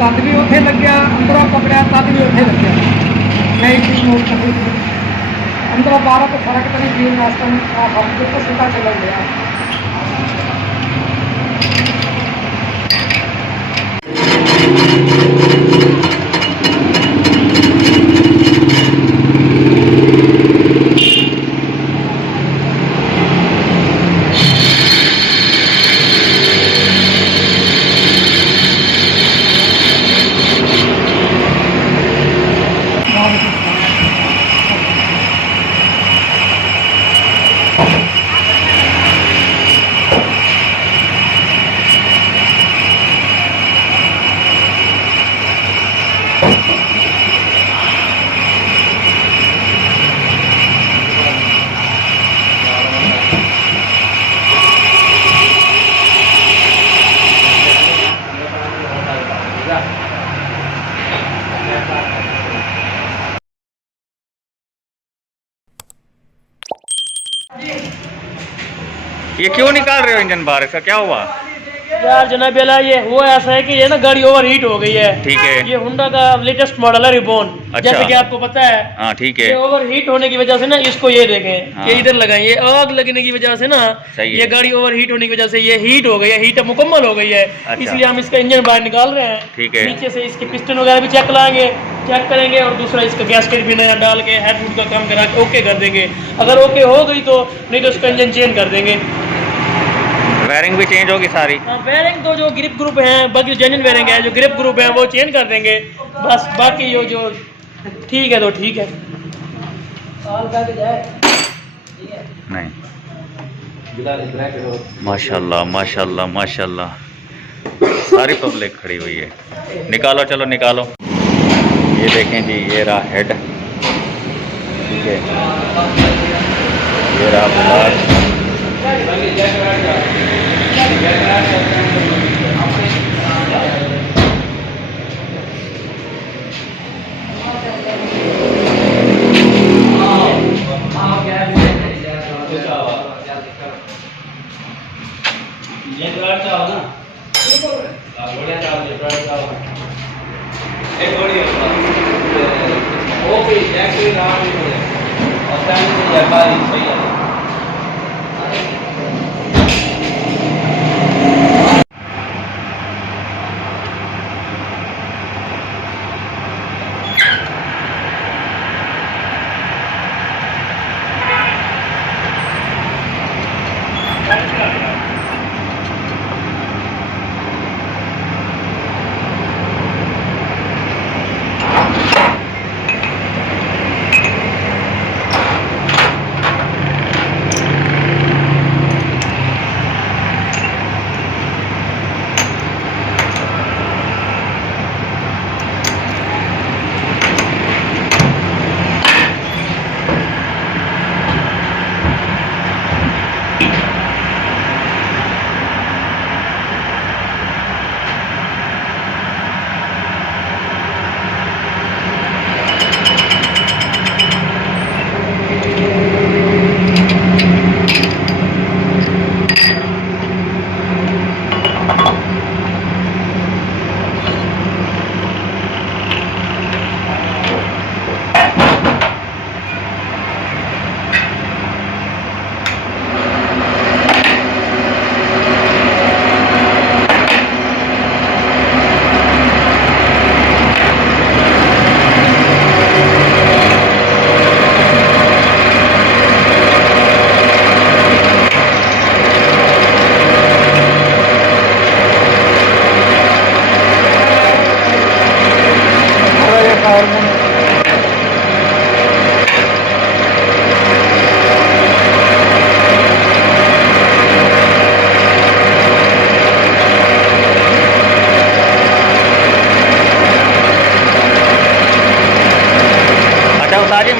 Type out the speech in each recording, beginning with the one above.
तद भी उत्थे लग्या, अंदरों पकड़िया तद भी उत्थे लग्या। मैं एक चीज़ नोट करी, अंदरों बाहर तो फर्क तो नहीं जीवन वास्तव में फर्क तो सीधा चलन गया। ये क्यों निकाल रहे हो इंजन बाहर, इसका क्या हुआ? यार जनाब बेला ये हुआ ऐसा है कि ये ना गाड़ी ओवर हीट हो गई है। ठीक है। ये हुंडा का लेटेस्ट मॉडल है रिबॉन। अच्छा। जैसे कि आपको पता है। हाँ ठीक है। ये ओवर हीट होने की वजह से ना इसको ये देखें। हाँ। ये इधर लगाएं, ये आग लगने की वजह से ना सही है। ये गाड़ी ओवर हीट होने की वजह से ये हीट हो गई है, हीट मुकम्मल हो गई है। अच्छा। इसलिए हम इसका इंजन बाहर निकाल रहे हैं। ठीक है। नीचे से इसके पिस्टन वगैरह भी चेक लाएंगे, चेक करेंगे और दूसरा इसका गैसकेट भी नया डाल के हेड वुड का काम करा के ओके कर देंगे। अगर ओके हो गई तो, नहीं तो उसका इंजन चेंज कर देंगे। वायरिंग भी चेंज होगी सारी? हाँ वायरिंग तो जो ग्रिप ग्रुप है, बाकी जेन्युइन वायरिंग है, जो ग्रिप ग्रुप है वो चेंज कर देंगे बस। बाकी जो ठीक है तो ठीक है। नहीं, माशाल्लाह माशाल्लाह माशाल्लाह, सारी पब्लिक खड़ी हुई है। निकालो, चलो निकालो। ये देखें जी, ये रहा हेड, ठीक है, ये रहा ब्लास्ट।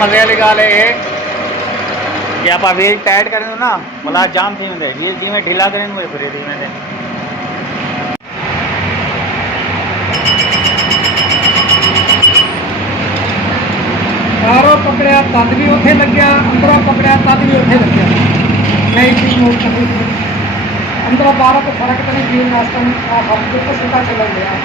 मजे वाली गाल है ये कि आप व्हील टाइट करें ना मला जाम थी वेंदे, व्हील धीमे ढीला करें मुझे फिर धीमे से। बाहरों पकड़िया तद भी उत्थे लग्या, अंदरों पकड़िया तद भी उत्थे लग्या। मैं एक चीज़ नोट करी, अंदरों बाहरों तो फर्क तो नहीं जीवन वास्तव में फर्क तो सीधा चलन गया।